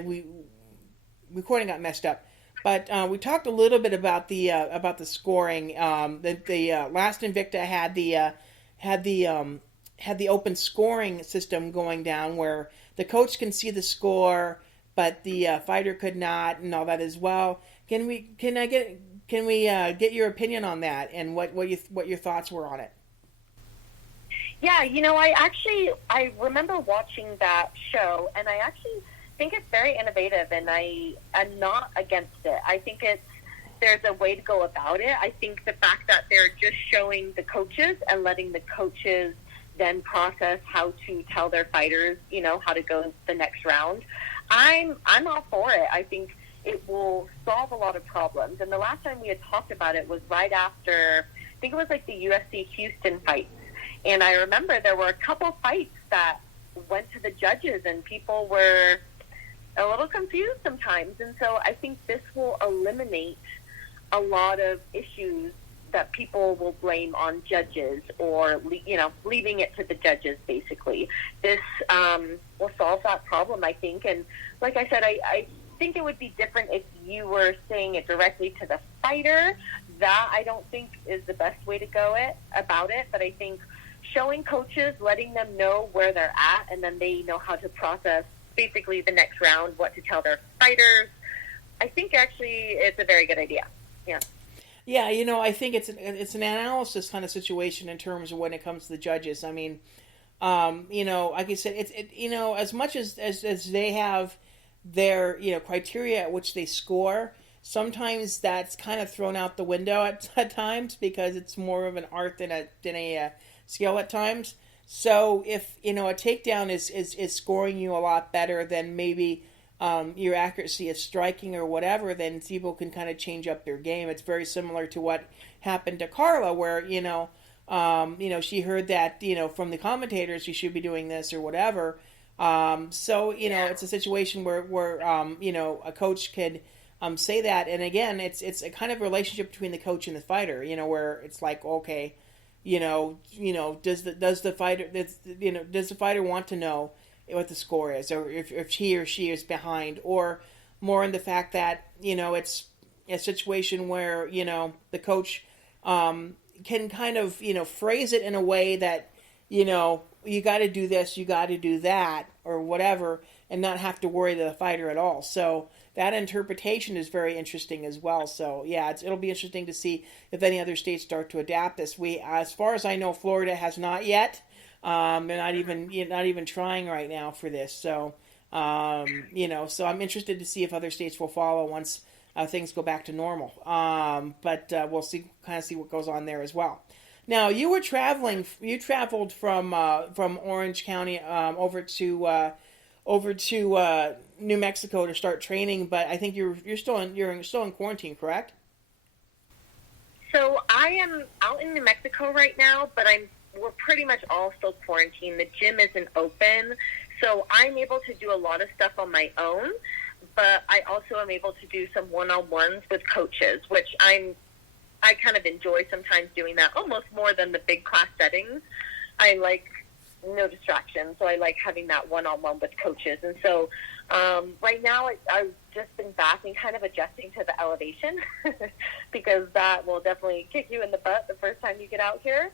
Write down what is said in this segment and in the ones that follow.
we recording got messed up, but we talked a little bit about the scoring. The last Invicta had the had the open scoring system going down where the coach can see the score, but the fighter could not, and all that as well. Can we get your opinion on that and what your thoughts were on it? Yeah, I remember watching that show, and I actually think it's very innovative, and I am not against it. I think there's a way to go about it. I think the fact that they're just showing the coaches and letting the coaches then process how to tell their fighters, how to go the next round. I'm all for it. I think it will solve a lot of problems. And the last time we had talked about it was right after, I think it was like the UFC Houston fights. And I remember there were a couple fights that went to the judges, and people were a little confused sometimes. And so I think this will eliminate a lot of issues that people will blame on judges, or leaving it to the judges. Basically, this will solve that problem, I think. And like I said, I think it would be different if you were saying it directly to the fighter. That I don't think is the best way to go about it. But I think showing coaches, letting them know where they're at, and then they know how to process basically the next round, what to tell their fighters. I think actually it's a very good idea. Yeah. Yeah, I think it's an analysis kind of situation in terms of when it comes to the judges. I mean, like I said, as much as they have their criteria at which they score, sometimes that's kind of thrown out the window at times because it's more of an art than a skill at times. So if a takedown is scoring you a lot better than maybe your accuracy of striking or whatever, then people can kind of change up their game. It's very similar to what happened to Carla, where she heard that from the commentators you should be doing this or whatever. It's a situation where a coach could say that, and again, it's a kind of relationship between the coach and the fighter. Where it's like, okay, does the fighter want to know what the score is, or if he or she is behind, or more in the fact that it's a situation where the coach can kind of phrase it in a way that you got to do this, you got to do that, or whatever, and not have to worry the fighter at all. So that interpretation is very interesting as well. So yeah, it'll be interesting to see if any other states start to adapt this. As far as I know, Florida has not yet. They're not even trying right now for this. So so I'm interested to see if other states will follow once things go back to normal. But we'll see what goes on there as well. Now you were traveling. You traveled from Orange County over to New Mexico to start training, but I think you're still in quarantine, correct? So I am out in New Mexico right now, but we're pretty much all still quarantined. The gym isn't open, so I'm able to do a lot of stuff on my own, but I also am able to do some one-on-ones with coaches, which I kind of enjoy sometimes doing that, almost more than the big class settings. I like no distractions, so I like having that one-on-one with coaches. And so right now I've just been back and kind of adjusting to the elevation because that will definitely kick you in the butt the first time you get out here.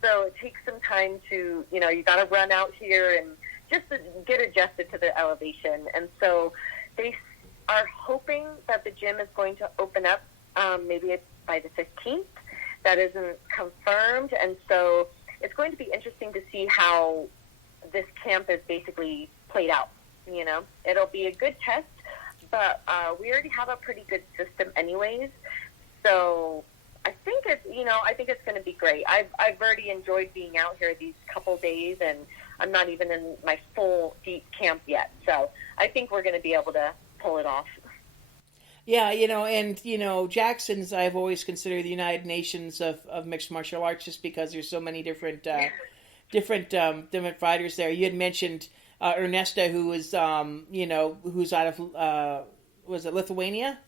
So it takes some time to, you got to run out here and just to get adjusted to the elevation. And so they are hoping that the gym is going to open up maybe by the 15th. That isn't confirmed. And so it's going to be interesting to see how this camp is basically played out. It'll be a good test, but we already have a pretty good system anyways. So I think it's going to be great. I've already enjoyed being out here these couple days, and I'm not even in my full deep camp yet. So I think we're going to be able to pull it off. Yeah, Jackson's, I've always considered the United Nations of mixed martial arts, just because there's so many different fighters there. You had mentioned Ernesta, who is who's out of was it Lithuania?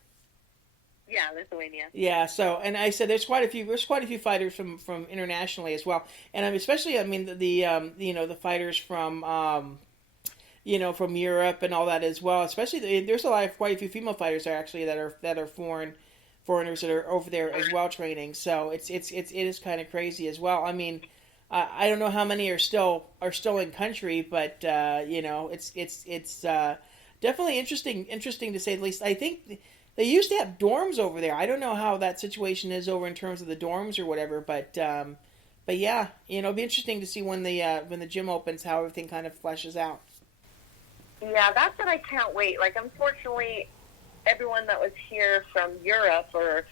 Yeah, Lithuania. Yeah. So, and I said there's quite a few fighters from internationally as well, and especially the fighters from from Europe and all that as well. Especially there's quite a few female fighters actually that are foreigners that are over there as well training. So it is kind of crazy as well. I mean, I don't know how many are still in country, but it's definitely interesting to say the least. I think they used to have dorms over there. I don't know how that situation is over in terms of the dorms or whatever, but yeah, it'll be interesting to see when the gym opens how everything kind of fleshes out. Yeah, that's what I can't wait. Like, unfortunately, everyone that was here from Europe or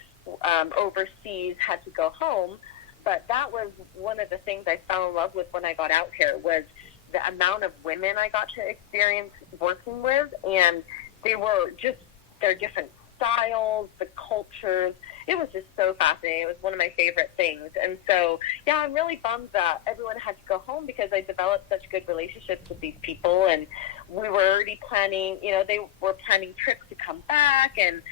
overseas had to go home. But that was one of the things I fell in love with when I got out here was the amount of women I got to experience working with, and they were just their different styles, the cultures. It was just so fascinating. It was one of my favorite things. And so, yeah, I'm really bummed that everyone had to go home because I developed such good relationships with these people, and we were already planning, they were planning trips to come back, and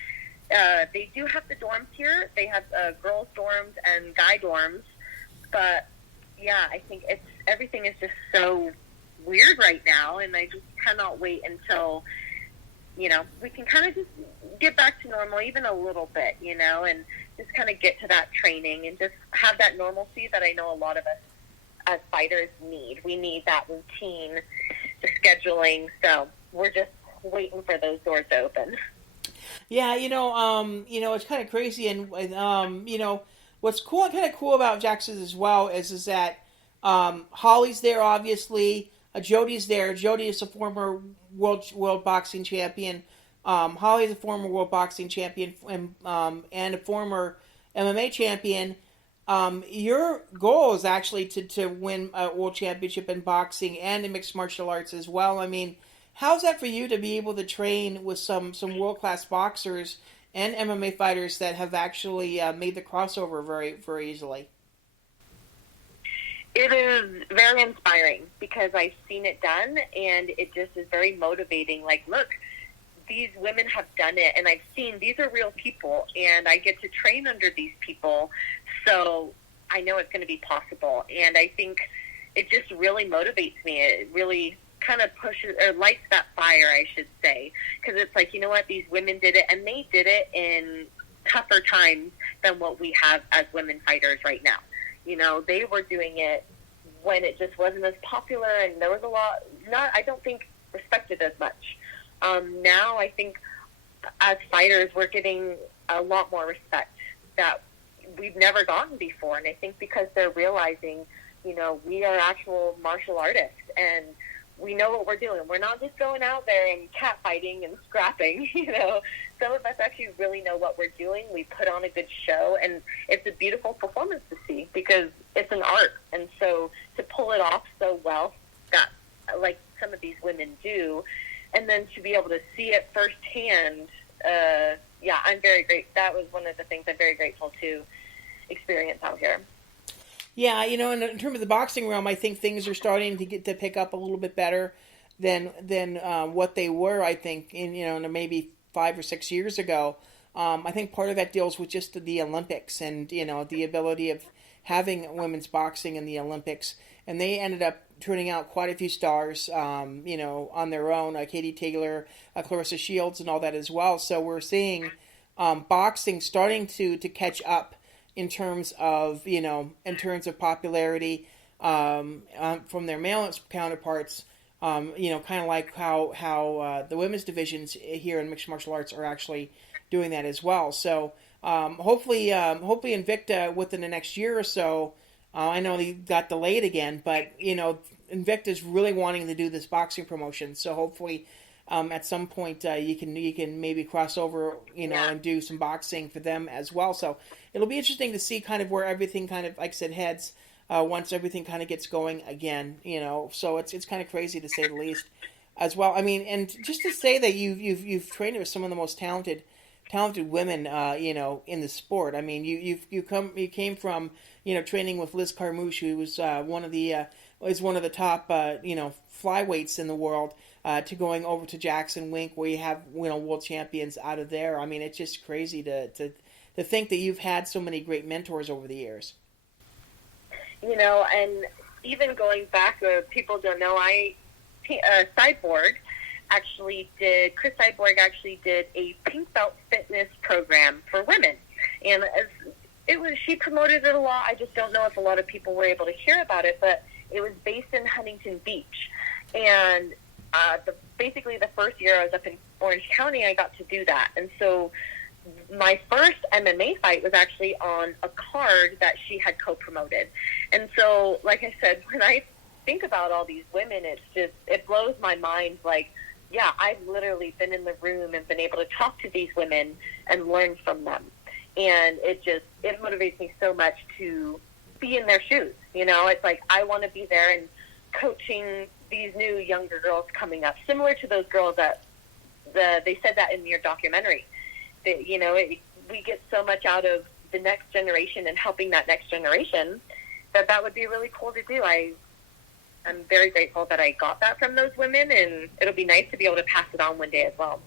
they do have the dorms here. They have girls' dorms and guy dorms. But, yeah, I think everything is just so weird right now, and I just cannot wait until, we can kind of just get back to normal even a little bit, and just kind of get to that training and just have that normalcy that I know a lot of us as fighters need. We need that routine, the scheduling, so we're just waiting for those doors to open. Yeah, it's kind of crazy, and what's kind of cool about Jackson as well is that Holly's there, obviously. Jody's there. Jody is a former world boxing champion. Holly is a former world boxing champion and a former MMA champion. Your goal is actually to win a world championship in boxing and in mixed martial arts as well. I mean, how's that for you to be able to train with some world class boxers and MMA fighters that have actually made the crossover very very easily? It is very inspiring because I've seen it done, and it just is very motivating. Like, look, these women have done it, and I've seen these are real people, and I get to train under these people, so I know it's going to be possible. And I think it just really motivates me. It really kind of pushes or lights that fire, I should say, because it's like, you know what, these women did it, and they did it in tougher times than what we have as women fighters right now. They were doing it when it just wasn't as popular, and there was a lot, I don't think, respected as much. Now I think as fighters, we're getting a lot more respect that we've never gotten before. And I think because they're realizing, we are actual martial artists, and we know what we're doing. We're not just going out there and catfighting and scrapping, Some of us actually really know what we're doing. We put on a good show, and it's a beautiful performance to see because it's an art. And so to pull it off so well, that like some of these women do, and then to be able to see it firsthand, I'm very great. That was one of the things I'm very grateful to experience out here. Yeah, in terms of the boxing realm, I think things are starting to pick up a little bit better than what they were. I think in maybe 5 or 6 years ago. I think part of that deals with just the Olympics and the ability of having women's boxing in the Olympics, and they ended up turning out quite a few stars, on their own. Katie Taylor, Clarissa Shields, and all that as well. So we're seeing boxing starting to catch up in terms of popularity from their male counterparts. Kind of like how the women's divisions here in mixed martial arts are actually doing that as well. So hopefully Invicta within the next year or so. I know they got delayed again, but Invicta is really wanting to do this boxing promotion. So hopefully at some point you can maybe cross over and do some boxing for them as well. So it'll be interesting to see kind of where everything kind of, like I said, heads. Once everything kind of gets going again, so it's kind of crazy to say the least, as well. I mean, and just to say that you've trained with some of the most talented women, in the sport. I mean, you came from training with Liz Carmouche, who was one of the top flyweights in the world, to going over to Jackson-Wink, where you have world champions out of there. I mean, it's just crazy to think that you've had so many great mentors over the years. And even going back, people don't know, I Cyborg Chris Cyborg actually did a pink belt fitness program for women, and she promoted it a lot. I just don't know if a lot of people were able to hear about it, but it was based in Huntington Beach, and basically the first year I was up in Orange County, I got to do that, and so my first MMA fight was actually on a card that she had co-promoted, and so like I said, when I think about all these women, it blows my mind. Like, yeah, I've literally been in the room and been able to talk to these women and learn from them. And it motivates me so much to be in their shoes. It's like I want to be there and coaching these new younger girls coming up, similar to those girls that they said that in your documentary. We get so much out of the next generation and helping that next generation that would be really cool to do. I'm very grateful that I got that from those women, and it'll be nice to be able to pass it on one day as well.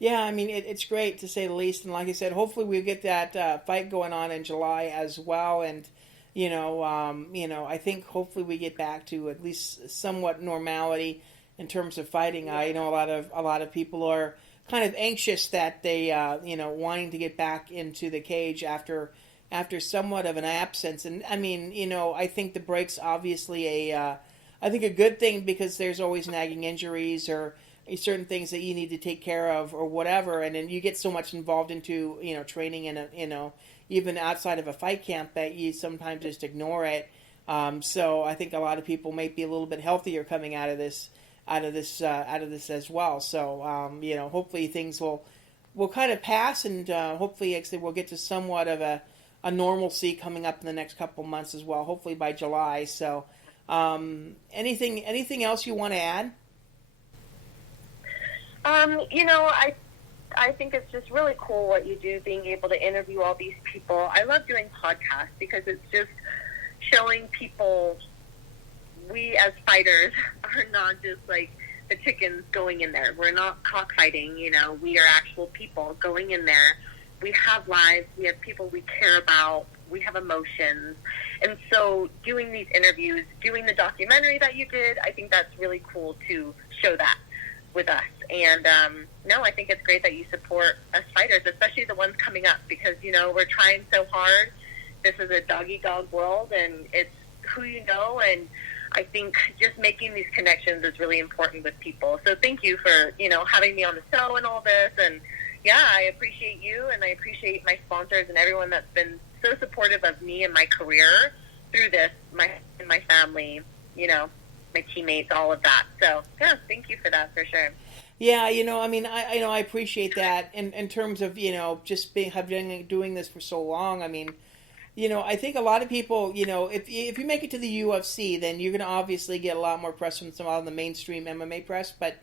Yeah, I mean, it's great to say the least. And like I said, hopefully we'll get that fight going on in July as well. And, I think hopefully we get back to at least somewhat normality in terms of fighting. I know a lot of people are kind of anxious that they, wanting to get back into the cage after somewhat of an absence. And I mean, I think the break's obviously I think a good thing, because there's always nagging injuries or certain things that you need to take care of or whatever, and then you get so much involved into training and even outside of a fight camp that you sometimes just ignore it. So I think a lot of people might be a little bit healthier coming out of this as well. So hopefully things will kind of pass, and hopefully actually we'll get to somewhat of a normalcy coming up in the next couple months as well. Hopefully by July. So. Anything else you want to add? I think it's just really cool what you do, being able to interview all these people. I love doing podcasts because it's just showing people we as fighters are not just like the chickens going in there. We're not cockfighting, we are actual people going in there. We have lives, we have people we care about, we have emotions. And so doing these interviews, doing the documentary that you did, I think that's really cool to show that with us. And I think it's great that you support us fighters, especially the ones coming up, because, we're trying so hard. This is a dog-eat-dog world, and it's who you know, and I think just making these connections is really important with people. So thank you for, having me on the show and all this. And, yeah, I appreciate you, and I appreciate my sponsors and everyone that's been so supportive of me and my career through this, my family, my teammates, all of that. So, yeah, thank you for that, for sure. Yeah, I appreciate that in terms of, just doing this for so long. I mean, I think a lot of people, if you make it to the UFC, then you're going to obviously get a lot more press from some of the mainstream MMA press. But,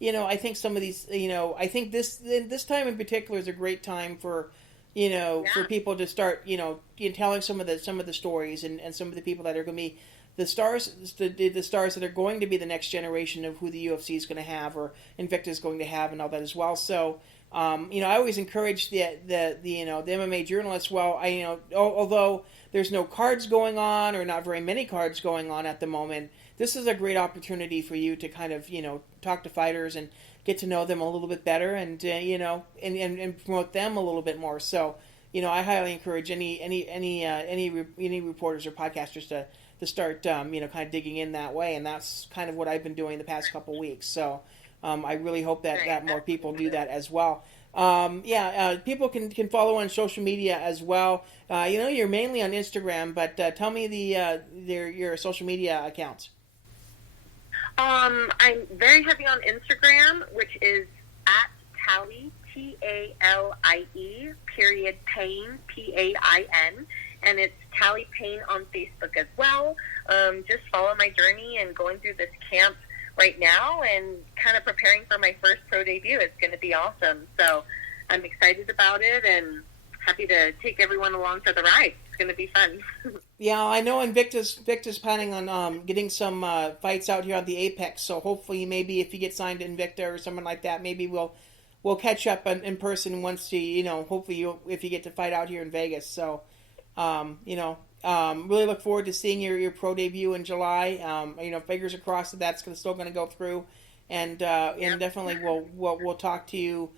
I think some of these, I think this time in particular is a great time for, for people to start, telling some of the stories and some of the people that are going to be the stars that are going to be the next generation of who the UFC is going to have, or Invicta is going to have, and all that as well. So, I always encourage the MMA journalists. Well, although there's no cards going on, or not very many cards going on at the moment, this is a great opportunity for you to kind of talk to fighters and get to know them a little bit better, and and promote them a little bit more. So, I highly encourage any reporters or podcasters to start kind of digging in that way, and that's kind of what I've been doing the past couple of weeks. So I really hope that more people do that as well. People can follow on social media as well. You're mainly on Instagram, but tell me your social media accounts. I'm very heavy on Instagram, which is at Talie, Talie, period, Payne, Pain, and it's Talie Payne on Facebook as well. Just follow my journey and going through this camp right now and kind of preparing for my first pro debut. It's going to be awesome. So I'm excited about it and happy to take everyone along for the ride. It's going to be fun. Yeah, I know Invicta's planning on getting some fights out here on the Apex. So hopefully, maybe if you get signed to Invicta or someone like that, maybe we'll catch up in person once hopefully if you get to fight out here in Vegas. So Really look forward to seeing your pro debut in July. Fingers are crossed that that's still going to go through, and Yep. definitely we'll talk to you